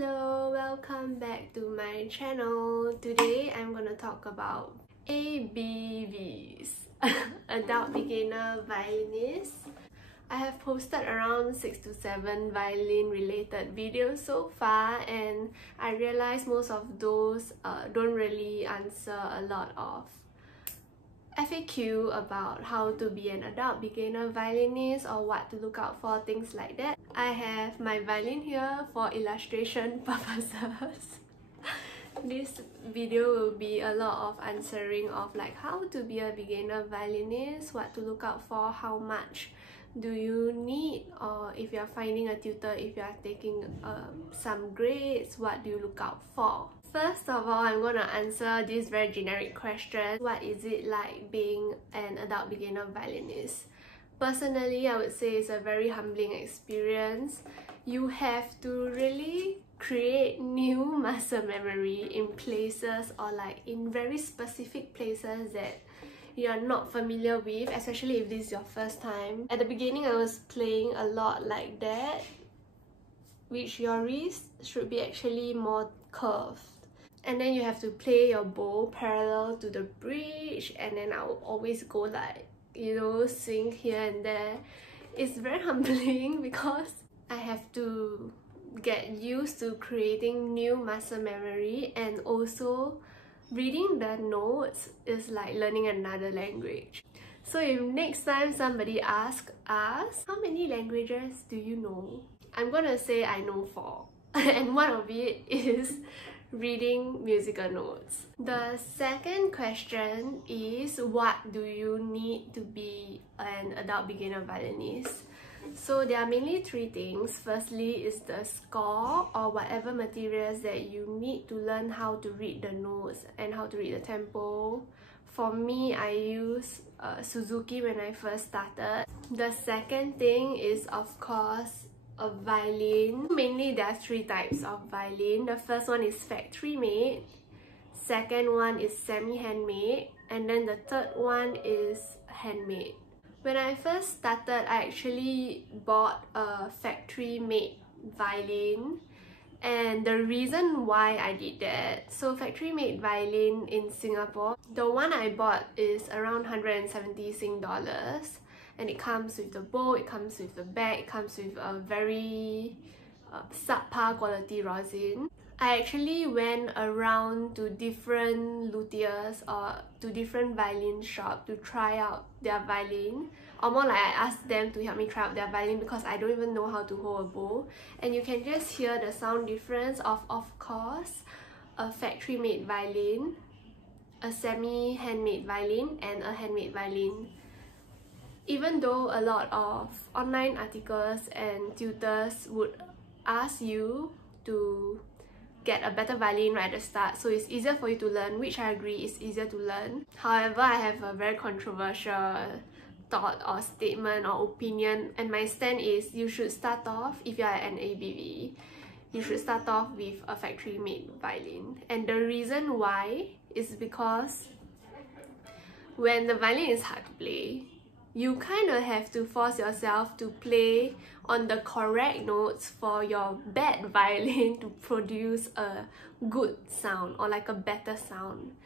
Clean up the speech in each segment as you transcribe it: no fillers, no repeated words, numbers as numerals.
Hello, welcome back to my channel. Today I'm gonna talk about ABVs, Adult Beginner Violinist. I have posted around 6 to 7 violin related videos so far, and I realized most of those don't really answer a lot of FAQ about how to be an adult beginner violinist or what to look out for, things like that. I have my violin here for illustration purposes. This video will be a lot of answering of like how to be a beginner violinist, what to look out for, how much do you need, or if you're finding a tutor, if you are taking some grades, what do you look out for? First of all, I'm gonna answer this very generic question. What is it like being an adult beginner violinist? Personally, I would say it's a very humbling experience. You have to really create new muscle memory in places or like in very specific places that you are not familiar with, especially if this is your first time. At the beginning, I was playing a lot like that, which your wrist should be actually more curved. And then you have to play your bow parallel to the bridge, and then I will always go like, you know, swing here and there. It's very humbling because I have to get used to creating new muscle memory, and also reading the notes is like learning another language. So if next time somebody asks us, how many languages do you know? I'm gonna say I know 4. And one of it is reading musical notes. The second question is, what do you need to be an adult beginner violinist? So there are mainly 3 things. Firstly is the score, or whatever materials that you need to learn how to read the notes and how to read the tempo. For me, I use Suzuki when I first started. The second thing is, of course, a violin. Mainly there are 3 types of violin. The first one is factory made, second one is semi-handmade, and then the third one is handmade. When I first started, I actually bought a factory made violin, and the reason why I did that, so factory made violin in Singapore, the one I bought is around 170 Sing dollars. And it comes with the bow, it comes with the bag, it comes with a very subpar quality rosin. I actually went around to different luthiers or to different violin shops to try out their violin. Or more like I asked them to help me try out their violin because I don't even know how to hold a bow. And you can just hear the sound difference of course, a factory made violin, a semi-handmade violin, and a handmade violin. Even though a lot of online articles and tutors would ask you to get a better violin right at the start, so it's easier for you to learn, which I agree is easier to learn. However, I have a very controversial thought or statement or opinion, and my stand is you should start off, if you are an ABV, you should start off with a factory made violin. And the reason why is because when the violin is hard to play, you kind of have to force yourself to play on the correct notes for your bad violin to produce a good sound or like a better sound.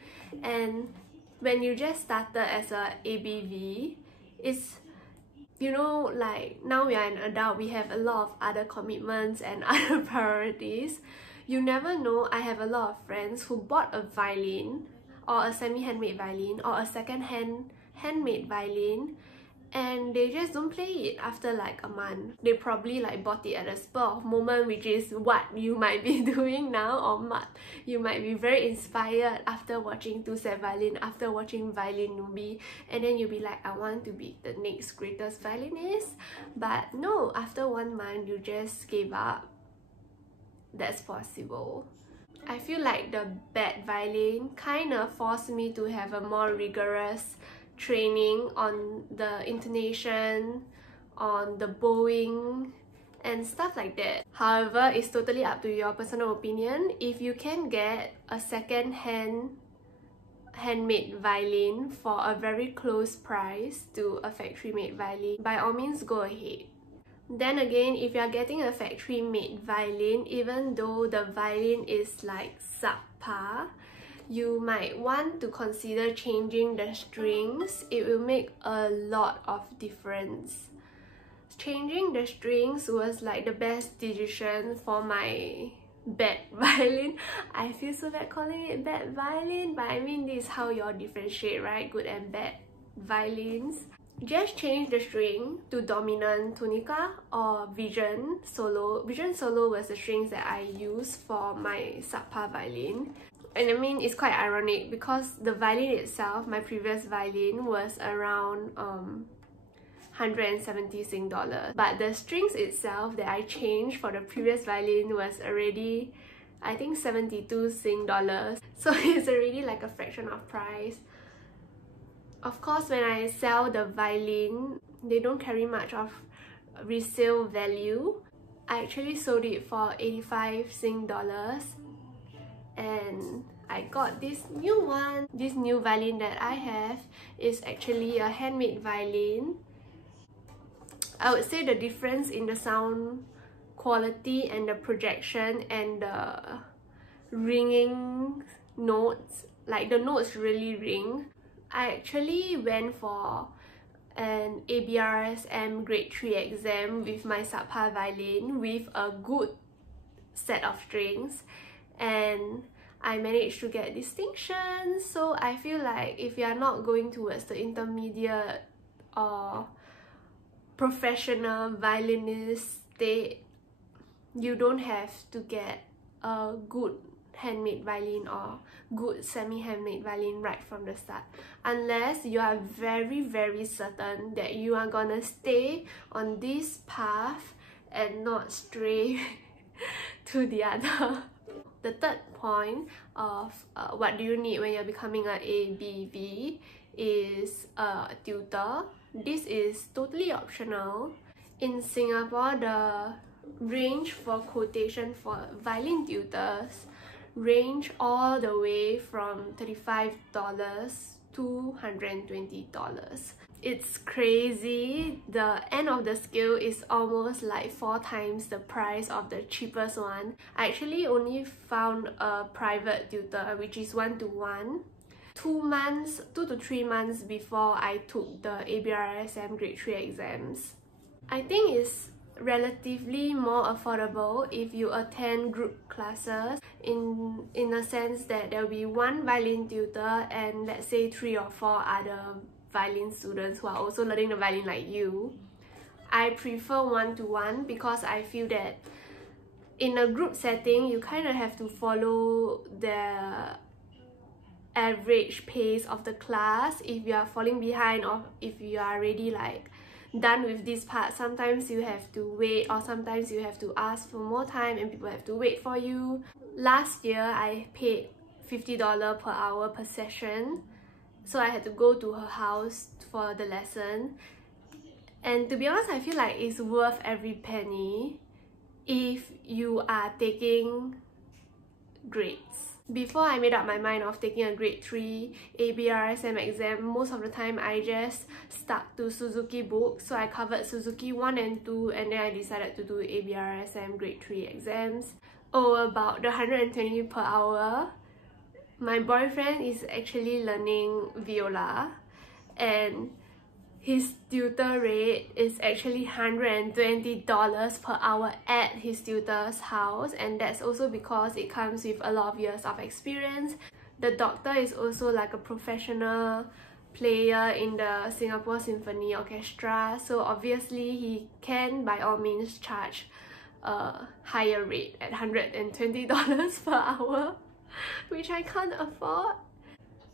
And when you just started as a ABV, it's, you know, like now we are an adult, we have a lot of other commitments and other priorities. You never know. I have a lot of friends who bought a violin or a semi-handmade violin or a second-hand handmade violin, and they just don't play it after like a month. They probably like bought it at a spur of moment, which is what you might be doing now, or you might be very inspired after watching Tu Set Violin, after watching Violin Newbie, and then you'll be like, I want to be the next greatest violinist. But no, after 1 month you just gave up. That's possible. I feel like the bad violin kind of forced me to have a more rigorous training on the intonation, on the bowing, and stuff like that. However, it's totally up to your personal opinion. If you can get a second-hand handmade violin for a very close price to a factory-made violin, by all means go ahead. Then again, if you are getting a factory made violin, even though the violin is like subpar, you might want to consider changing the strings. It will make a lot of difference. Changing the strings was like the best decision for my bad violin. I feel so bad calling it bad violin, but I mean this is how you all differentiate, right? Good and bad violins. Just change the string to dominant tonica or vision solo. Vision solo was the strings that I used for my subpar violin. And I mean, it's quite ironic because the violin itself, my previous violin, was around 170 Sing dollars. But the strings itself that I changed for the previous violin was already, I think, 72 Sing dollars. So it's already like a fraction of price. Of course, when I sell the violin, they don't carry much of resale value. I actually sold it for 85 Sing dollars. And I got this new one. This new violin that I have is actually a handmade violin. I would say the difference in the sound quality and the projection and the ringing notes, like the notes really ring. I actually went for an ABRSM grade 3 exam with my subpar violin with a good set of strings, and I managed to get distinction. So I feel like if you are not going towards the intermediate or professional violinist state, you don't have to get a good handmade violin or good semi-handmade violin right from the start, unless you are very certain that you are gonna stay on this path and not stray to the other. The third point of what do you need when you're becoming an ABV is a tutor. This is totally optional. In Singapore, the range for quotation for violin tutors range all the way from $35 to $120. It's crazy. The end of the scale is almost like 4 times the price of the cheapest one. I actually only found a private tutor, which is 1-to-1, 2 to 3 months before I took the ABRSM grade 3 exams. I think it's relatively more affordable if you attend group classes, in a sense that there will be one violin tutor and let's say 3 or 4 other violin students who are also learning the violin like you. I prefer 1-to-1 because I feel that in a group setting you kind of have to follow the average pace of the class. If you are falling behind or if you are already like done with this part, sometimes you have to wait, or sometimes you have to ask for more time and people have to wait for you. Last year I paid $50 per hour per session, so I had to go to her house for the lesson, and to be honest, I feel like it's worth every penny if you are taking grades. Before I made up my mind of taking a grade 3 ABRSM exam, most of the time I just stuck to Suzuki books. So I covered Suzuki 1 and 2, and then I decided to do ABRSM grade 3 exams. Oh, about the 120 per hour. My boyfriend is actually learning viola, and his tutor rate is actually $120 per hour at his tutor's house, and that's also because it comes with a lot of years of experience. The doctor is also like a professional player in the Singapore Symphony Orchestra, so obviously he can by all means charge a higher rate at $120 per hour, which I can't afford.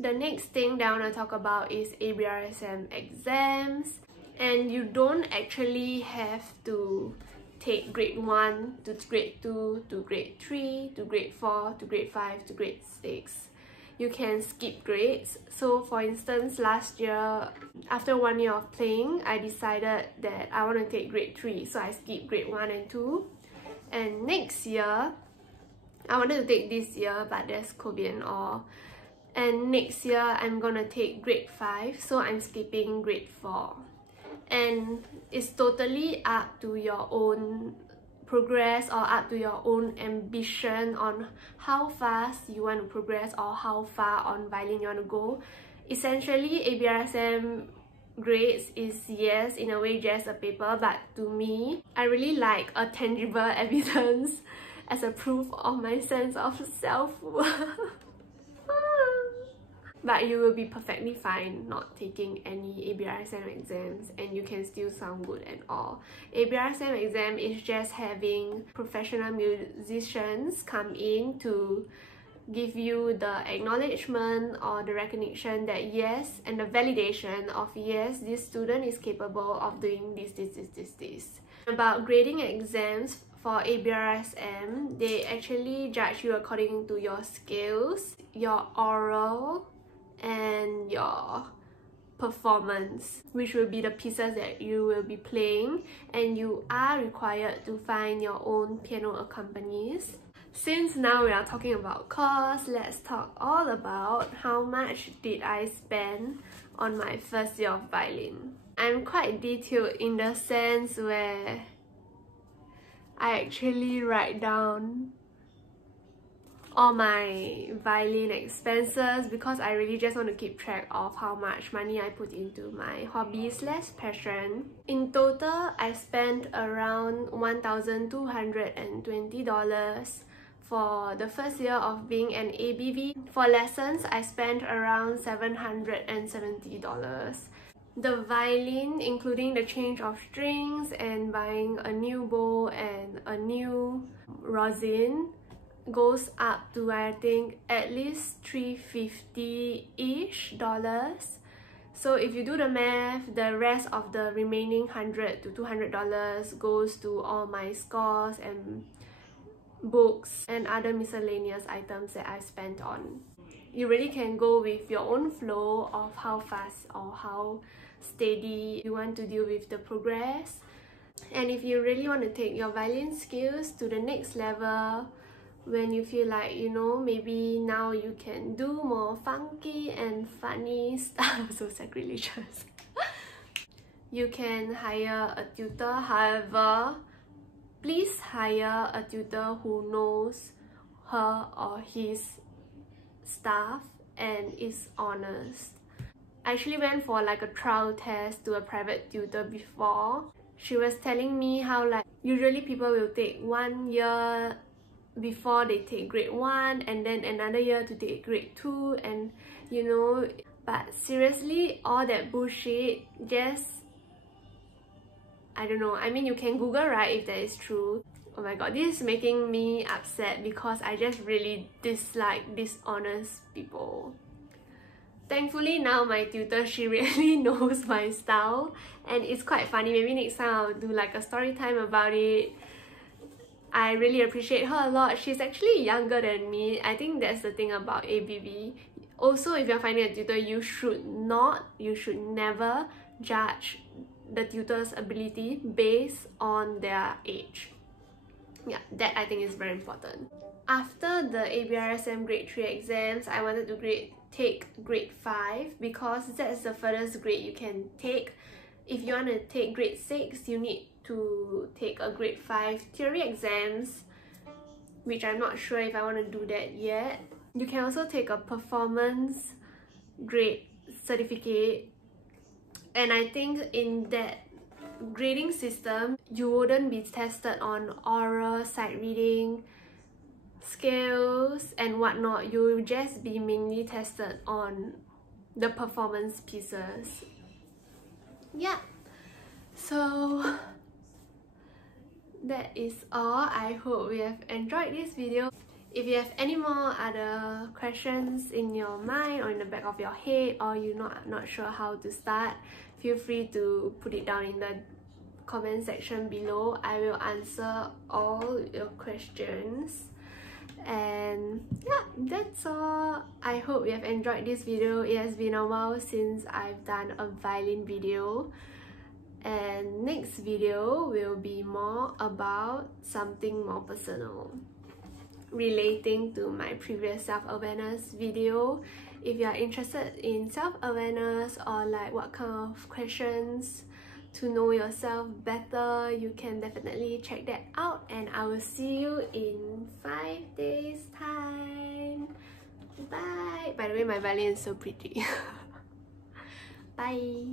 The next thing that I want to talk about is ABRSM exams, and you don't actually have to take grade 1 to grade 2 to grade 3 to grade 4 to grade 5 to grade 6. You can skip grades. So for instance, last year, after 1 year of playing, I decided that I want to take grade 3, so I skipped grade 1 and 2. And next year, I wanted to take this year, but there's COVID and all. And next year I'm gonna take grade 5, so I'm skipping grade 4. and it's totally up to your own progress or up to your own ambition on how fast you want to progress or how far on violin you want to go. Essentially, ABRSM grades is, yes, in a way just a paper, but to me, I really like a tangible evidence as a proof of my sense of self-worth. But you will be perfectly fine not taking any ABRSM exams and you can still sound good and all. ABRSM exam is just having professional musicians come in to give you the acknowledgement or the recognition that yes, and the validation of yes, this student is capable of doing this. About grading exams for ABRSM, they actually judge you according to your skills, your oral, and your performance, which will be the pieces that you will be playing, and you are required to find your own piano accompanies. Since now we are talking about cost, let's talk all about how much did I spend on my first year of violin. I'm quite detailed in the sense where I actually write down all my violin expenses because I really just want to keep track of how much money I put into my hobby/passion. In total, I spent around $1,220 for the first year of being an ABV. For lessons, I spent around $770. The violin, including the change of strings and buying a new bow and a new rosin, goes up to I think at least $350-ish. So if you do the math, the rest of the remaining $100 to $200 goes to all my scores and books and other miscellaneous items that I spent on. You really can go with your own flow of how fast or how steady you want to deal with the progress. And if you really want to take your violin skills to the next level, when you feel like, you know, maybe now you can do more funky and funny stuff, so sacrilegious, you can hire a tutor. However, please hire a tutor who knows her or his stuff and is honest. I actually went for like a trial test to a private tutor before. She was telling me how like usually people will take 1 year before they take grade 1 and then another year to take grade 2, and you know, but seriously, all that bullshit, just, I don't know, I mean, you can Google, right, if that is true. Oh my god, this is making me upset because I just really dislike dishonest people. Thankfully now my tutor, she really knows my style and it's quite funny. Maybe next time I'll do like a story time about it. I really appreciate her a lot. She's actually younger than me. I think that's the thing about ABV. Also, if you're finding a tutor, you should never judge the tutor's ability based on their age. Yeah, that I think is very important. After the ABRSM grade 3 exams, I wanted to take grade 5 because that's the furthest grade you can take. If you want to take grade 6, you need to take a grade 5 theory exams, which I'm not sure if I want to do that yet. You can also take a performance grade certificate, and I think in that grading system, you wouldn't be tested on oral, sight reading, scales and whatnot. You will just be mainly tested on the performance pieces. Yeah, so that is all. I hope you have enjoyed this video. If you have any more other questions in your mind or in the back of your head, or you're not sure how to start, feel free to put it down in the comment section below. I will answer all your questions. And yeah, that's all. I hope you have enjoyed this video. It has been a while since I've done a violin video, and next video will be more about something more personal relating to my previous self-awareness video. If you are interested in self-awareness or like what kind of questions to know yourself better, you can definitely check that out, and I will see you in 5 days time. Bye. By the way, my violin is so pretty. Bye.